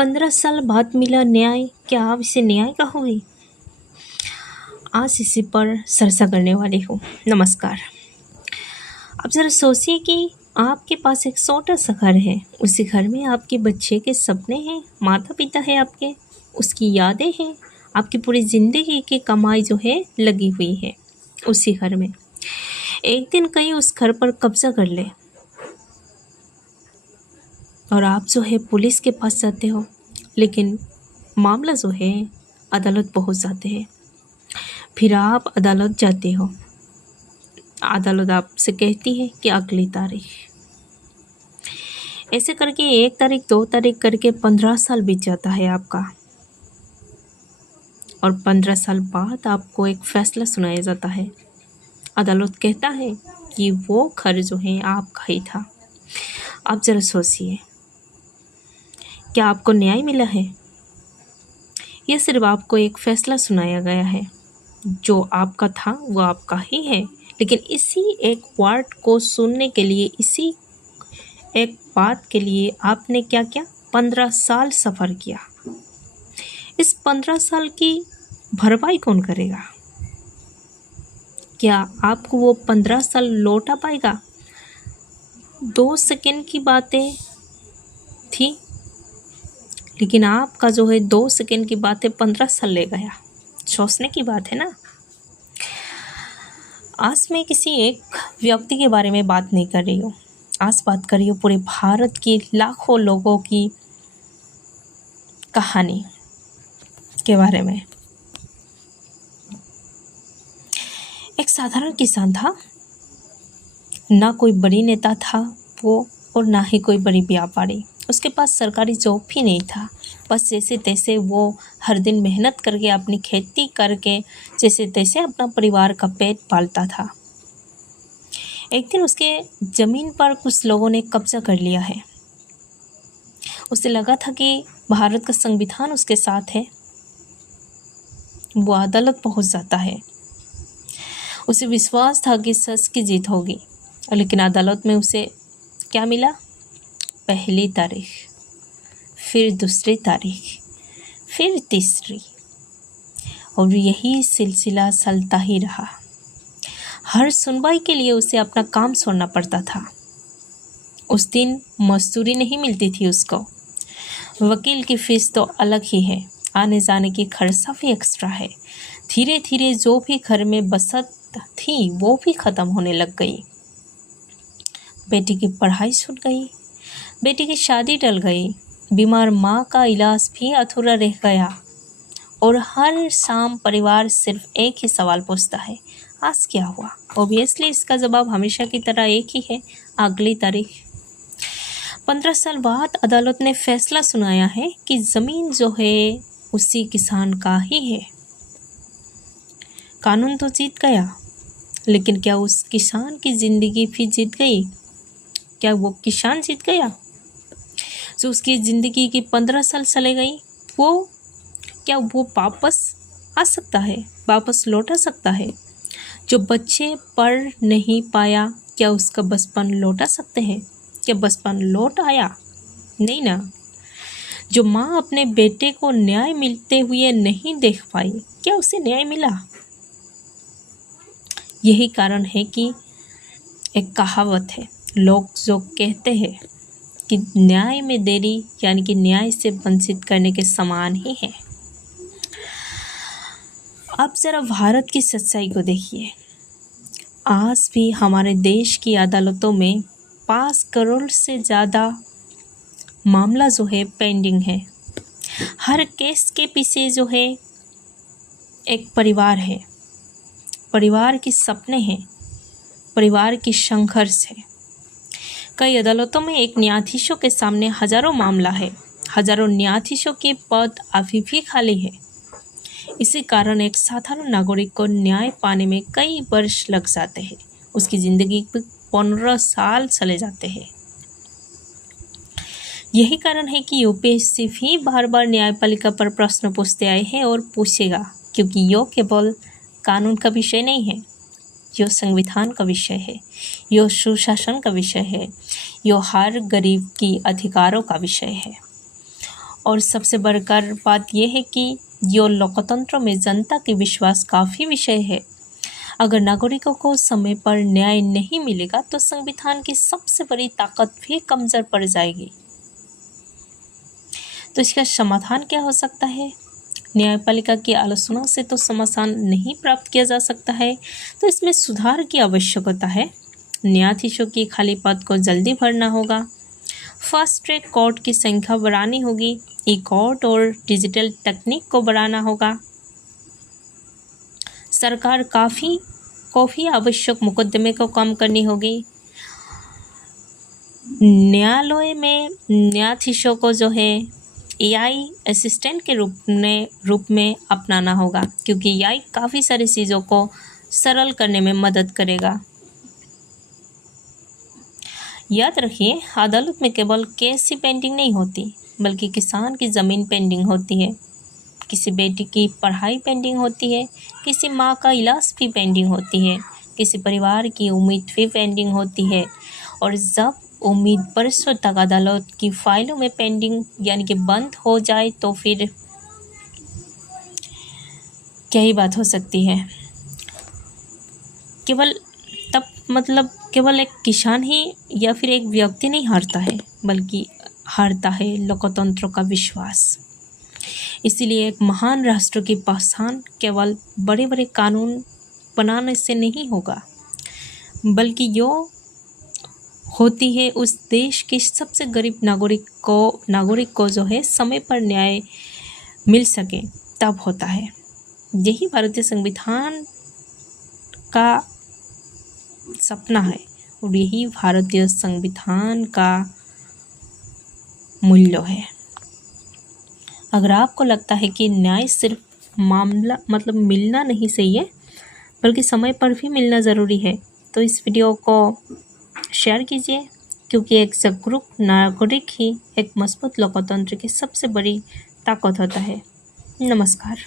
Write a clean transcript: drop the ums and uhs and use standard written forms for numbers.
15 साल बाद मिला न्याय, क्या आप इसे न्याय कहोगे? आज इसी पर चर्चा करने वाली हूँ। नमस्कार। अब ज़रा सोचिए कि आपके पास एक छोटा सा घर है। उसी घर में आपके बच्चे के सपने हैं, माता पिता है आपके, उसकी यादें हैं, आपकी पूरी ज़िंदगी की कमाई जो है लगी हुई है उसी घर में। एक दिन कहीं उस घर पर कब्जा कर ले और आप जो है पुलिस के पास जाते हो, लेकिन मामला जो है अदालत पहुंच जाते हैं। फिर आप अदालत जाते हो, अदालत आपसे कहती है कि अगली तारीख। ऐसे करके 1 तारीख 2 तारीख करके 15 साल बीत जाता है आपका। और 15 साल बाद आपको एक फैसला सुनाया जाता है। अदालत कहता है कि वो घर जो है आपका ही था। आप ज़रा सोचिए, क्या आपको न्याय मिला है या सिर्फ आपको एक फैसला सुनाया गया है? जो आपका था वो आपका ही है, लेकिन इसी एक वर्ड को सुनने के लिए, इसी एक बात के लिए आपने क्या किया? 15 साल सफ़र किया। इस 15 साल की भरपाई कौन करेगा? क्या आपको वो 15 साल लौटा पाएगा? 2 सेकंड की बातें थी, लेकिन आपका जो है 2 सेकंड की बातें 15 साल ले गया। सोचने की बात है ना। आज मैं किसी एक व्यक्ति के बारे में बात नहीं कर रही हूँ। आज बात कर रही हूँ पूरे भारत के लाखों लोगों की कहानी के बारे में। एक साधारण किसान था, ना कोई बड़ी नेता था वो, और ना ही कोई बड़ी व्यापारी। उसके पास सरकारी जॉब भी नहीं था। बस जैसे तैसे वो हर दिन मेहनत करके, अपनी खेती करके जैसे तैसे अपना परिवार का पेट पालता था। एक दिन उसके ज़मीन पर कुछ लोगों ने कब्जा कर लिया है। उसे लगा था कि भारत का संविधान उसके साथ है। वो अदालत पहुंच जाता है। उसे विश्वास था कि सच की जीत होगी, लेकिन अदालत में उसे क्या मिला? पहली तारीख, फिर दूसरी तारीख, फिर तीसरी, और यही सिलसिला चलता ही रहा। हर सुनवाई के लिए उसे अपना काम छोड़ना पड़ता था। उस दिन मजदूरी नहीं मिलती थी उसको। वकील की फीस तो अलग ही है, आने जाने की खर्चा भी एक्स्ट्रा है। धीरे धीरे जो भी घर में बचत थी वो भी ख़त्म होने लग गई। बेटी की पढ़ाई छूट गई, बेटी की शादी टल गई, बीमार माँ का इलाज भी अधूरा रह गया, और हर शाम परिवार सिर्फ एक ही सवाल पूछता है, आज क्या हुआ? ऑब्वियसली इसका जवाब हमेशा की तरह एक ही है, अगली तारीख। 15 साल बाद अदालत ने फैसला सुनाया है कि ज़मीन जो है उसी किसान का ही है। कानून तो जीत गया, लेकिन क्या उस किसान की ज़िंदगी भी जीत गई? क्या वो किसान जीत गया जो उसकी ज़िंदगी की 15 साल चले गई? क्या वो वापस आ सकता है, वापस लौटा सकता है? जो बच्चे पढ़ नहीं पाया, क्या उसका बचपन लौटा सकते हैं? क्या बचपन लौट आया? नहीं ना। जो माँ अपने बेटे को न्याय मिलते हुए नहीं देख पाई, क्या उसे न्याय मिला? यही कारण है कि एक कहावत है, लोग जो कहते हैं कि न्याय में देरी यानी कि न्याय से वंचित करने के समान ही है। अब ज़रा भारत की सच्चाई को देखिए। आज भी हमारे देश की अदालतों में 5 करोड़ से ज़्यादा मामला जो है पेंडिंग है। हर केस के पीछे जो है एक परिवार है, परिवार के सपने हैं, परिवार की संघर्ष है। कई अदालतों में एक न्यायाधीशों के सामने हजारों मामला है, हजारों न्यायाधीशों के पद अभी भी खाली है। इसी कारण एक साधारण नागरिक को न्याय पाने में कई वर्ष लग जाते हैं। उसकी ज़िंदगी में 15 साल चले जाते हैं। यही कारण है कि यूपीएससी भी बार बार न्यायपालिका पर प्रश्न पूछते आए हैं और पूछेगा, क्योंकि यो केवल कानून का विषय नहीं है, यो संविधान का विषय है, यो सुशासन का विषय है, यो हर गरीब की अधिकारों का विषय है। और सबसे बढ़कर बात यह है कि यो लोकतंत्र में जनता की विश्वास काफ़ी विषय है। अगर नागरिकों को समय पर न्याय नहीं मिलेगा तो संविधान की सबसे बड़ी ताकत भी कमज़ोर पड़ जाएगी। तो इसका समाधान क्या हो सकता है? न्यायपालिका की आलोचना से तो समाधान नहीं प्राप्त किया जा सकता है, तो इसमें सुधार की आवश्यकता है। न्यायाधीशों की खाली पद को जल्दी भरना होगा। फास्ट ट्रैक कोर्ट की संख्या बढ़ानी होगी। ई कोर्ट और डिजिटल तकनीक को बढ़ाना होगा। सरकार काफ़ी आवश्यक मुकदमे को कम करनी होगी। न्यायालय में न्यायाधीशों को जो है एआई असिस्टेंट के रूप में अपनाना होगा, क्योंकि एआई काफ़ी सारी चीज़ों को सरल करने में मदद करेगा। याद रखिए, अदालत में केवल केस ही पेंडिंग नहीं होती, बल्कि किसान की ज़मीन पेंडिंग होती है, किसी बेटी की पढ़ाई पेंडिंग होती है, किसी माँ का इलाज भी पेंडिंग होती है, किसी परिवार की उम्मीद भी पेंडिंग होती है। और जब उम्मीद बरसों तक अदालत की फाइलों में पेंडिंग यानी कि बंद हो जाए तो फिर क्या ही बात हो सकती है। केवल एक किसान ही या फिर एक व्यक्ति नहीं हारता है, बल्कि हारता है लोकतंत्र का विश्वास। इसीलिए एक महान राष्ट्र की पहचान केवल बड़े बड़े कानून बनाने से नहीं होगा, बल्कि यो होती है उस देश के सबसे गरीब नागरिक को जो है समय पर न्याय मिल सके, तब होता है। यही भारतीय संविधान का सपना है और यही भारतीय संविधान का मूल्य है। अगर आपको लगता है कि न्याय सिर्फ मामला मिलना नहीं सही है, बल्कि समय पर भी मिलना ज़रूरी है, तो इस वीडियो को शेयर कीजिए, क्योंकि एक जागरूक नागरिक ही एक मजबूत लोकतंत्र की सबसे बड़ी ताकत होता है। नमस्कार।